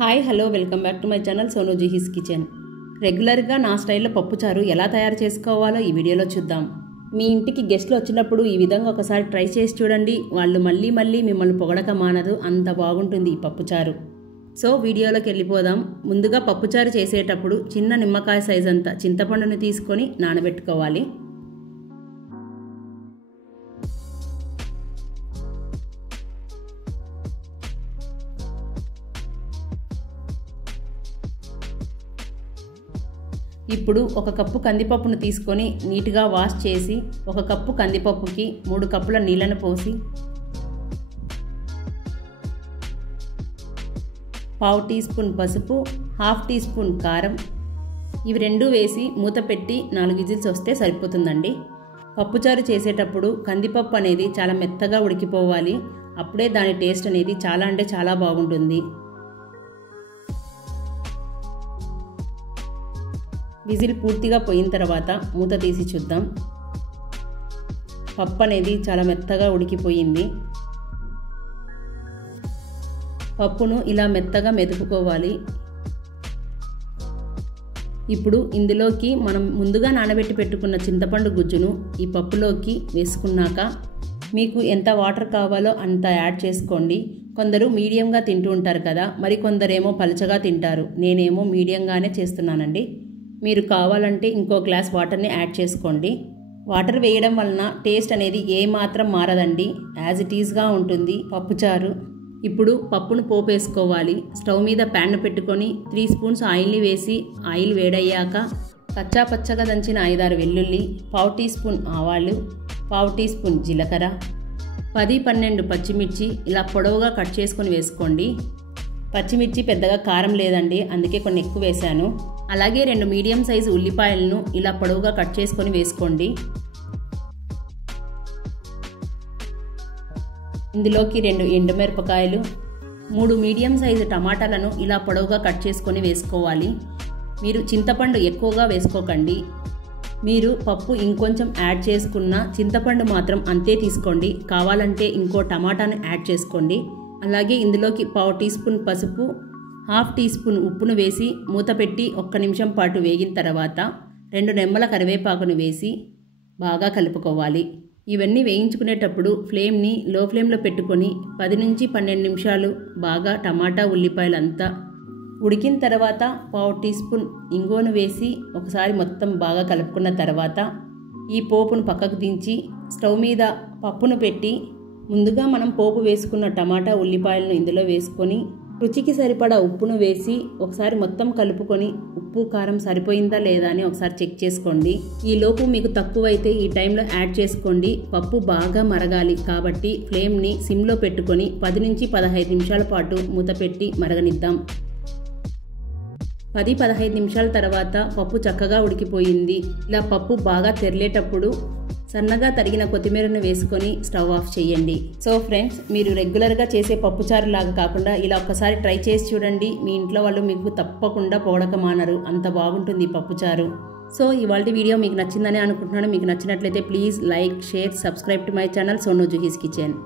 Hi hello welcome back to my channel Sonu Juhi's kitchen. రెగ్యులర్గా నా స్టైల్లో పప్పుచారు ఎలా తయారు చేసుకోవాలో ఈ వీడియోలో చూద్దాం. మీ ఇంటికి గెస్ట్లు వచ్చినప్పుడు ఈ విధంగా ఒకసారి ట్రై చేసి చూడండి. వాళ్ళు మళ్ళీ మిమ్మల్ని పొగడక మానదు, అంత బాగుంటుంది ఈ పప్పుచారు. సో వీడియోలోకి వెళ్ళిపోదాం. ముందుగా పప్పుచారు చేసేటప్పుడు చిన్న నిమ్మకాయ సైజ్ అంతా చింతపండుని తీసుకొని నానబెట్టుకోవాలి. ఇప్పుడు ఒక కప్పు కందిపప్పును తీసుకొని నీట్గా వాష్ చేసి ఒక కప్పు కందిపప్పుకి 3 కప్పుల నీళ్ళను పోసి ½ టీ స్పూన్ పసుపు, ½ టీ స్పూన్ కారం ఇవి రెండు వేసి మూత పెట్టి 4 విజిల్స్ వస్తే సరిపోతుందండి. పప్పుచారు చేసేటప్పుడు కందిపప్పు అనేది చాలా మెత్తగా ఉడికిపోవాలి. అప్పుడే దాని టేస్ట్ అనేది చాలా అంటే చాలా బాగుంటుంది. విజిల్ పూర్తిగా పోయిన తర్వాత మూత తీసి చూద్దాం. పప్పు అనేది చాలా మెత్తగా ఉడికిపోయింది. పప్పును ఇలా మెత్తగా మెదుపుకోవాలి. ఇప్పుడు ఇందులోకి మనం ముందుగా నానబెట్టి పెట్టుకున్న చింతపండు గుజ్జును ఈ పప్పులోకి వేసుకున్నాక మీకు ఎంత వాటర్ కావాలో అంత యాడ్ చేసుకోండి. కొందరు మీడియంగా తింటూ ఉంటారు కదా, మరి కొందరేమో పలచగా తింటారు. నేనేమో మీడియంగానే చేస్తున్నానండి. మీరు కావాలంటే ఇంకో గ్లాస్ వాటర్ని యాడ్ చేసుకోండి. వాటర్ వేయడం వలన టేస్ట్ అనేది ఏమాత్రం మారదండి, యాజ్ ఇట్ ఈజ్గా ఉంటుంది పప్పుచారు. ఇప్పుడు పప్పును పోపేసుకోవాలి. స్టవ్ మీద ప్యాన్ పెట్టుకొని 3 స్పూన్స్ ఆయిల్ని వేసి ఆయిల్ వేడయ్యాక కచ్చా పచ్చగా దంచిన 5-6 వెల్లుల్లి, ½ టీ స్పూన్ ఆవాలు, ½ టీ స్పూన్ జీలకర్ర, 10-12 పచ్చిమిర్చి ఇలా పొడవుగా కట్ చేసుకొని వేసుకోండి. పచ్చిమిర్చి పెద్దగా కారం లేదండి, అందుకే కొన్ని ఎక్కువ వేశాను. అలాగే 2 మీడియం సైజు ఉల్లిపాయలను ఇలా పొడవుగా కట్ చేసుకొని వేసుకోండి. ఇందులోకి 2 ఎండుమిరపకాయలు, 3 మీడియం సైజు టమాటాలను ఇలా పొడవుగా కట్ చేసుకొని వేసుకోవాలి. మీరు చింతపండు ఎక్కువగా వేసుకోకండి. మీరు పప్పు ఇంకొంచెం యాడ్ చేసుకున్న చింతపండు మాత్రం అంతే తీసుకోండి. కావాలంటే ఇంకో టమాటాను యాడ్ చేసుకోండి. అలాగే ఇందులోకి ½ టీ స్పూన్ పసుపు, ½ టీ స్పూన్ ఉప్పును వేసి మూత పెట్టి 1 నిమిషం పాటు వేగిన తర్వాత 2 రెమ్మల కరివేపాకును వేసి బాగా కలుపుకోవాలి. ఇవన్నీ వేయించుకునేటప్పుడు ఫ్లేమ్ని లో ఫ్లేమ్లో పెట్టుకొని 10 నుంచి 12 నిమిషాలు బాగా టమాటా ఉల్లిపాయలంతా ఉడికిన తర్వాత ½ టీ స్పూన్ ఇంగువను వేసి ఒకసారి మొత్తం బాగా కలుపుకున్న తర్వాత ఈ పోపును పక్కకు దించి స్టవ్ మీద పప్పును పెట్టి ముందుగా మనం పోపు వేసుకున్న టమాటా ఉల్లిపాయలను ఇందులో వేసుకొని రుచికి సరిపడా ఉప్పును వేసి ఒకసారి మొత్తం కలుపుకొని ఉప్పు కారం సరిపోయిందా లేదా అని ఒకసారి చెక్ చేసుకోండి. ఈ లోపు మీకు తక్కువైతే ఈ టైంలో యాడ్ చేసుకోండి. పప్పు బాగా మరగాలి కాబట్టి ఫ్లేమ్ని సిమ్లో పెట్టుకొని 10 నుంచి 15 నిమిషాల పాటు మూత పెట్టి మరగనిద్దాం. 10-15 నిమిషాల తర్వాత పప్పు చక్కగా ఉడికిపోయింది. ఇలా పప్పు బాగా తెరలేటప్పుడు సన్నగా తరిగిన కొత్తిమీరను వేసుకొని స్టవ్ ఆఫ్ చేయండి. సో ఫ్రెండ్స్, మీరు రెగ్యులర్గా చేసే పప్పుచారు లాగా కాకుండా ఇలా ఒక్కసారి ట్రై చేసి చూడండి. మీ ఇంట్లో వాళ్ళు మీకు తప్పకుండా పొగడక మానరు, అంత బాగుంటుంది ఈ పప్పుచారు. సో ఇవాళ వీడియో మీకు నచ్చిందని అనుకుంటున్నాను. మీకు నచ్చినట్లయితే please like, share, subscribe to my channel Sonu Juhi's kitchen.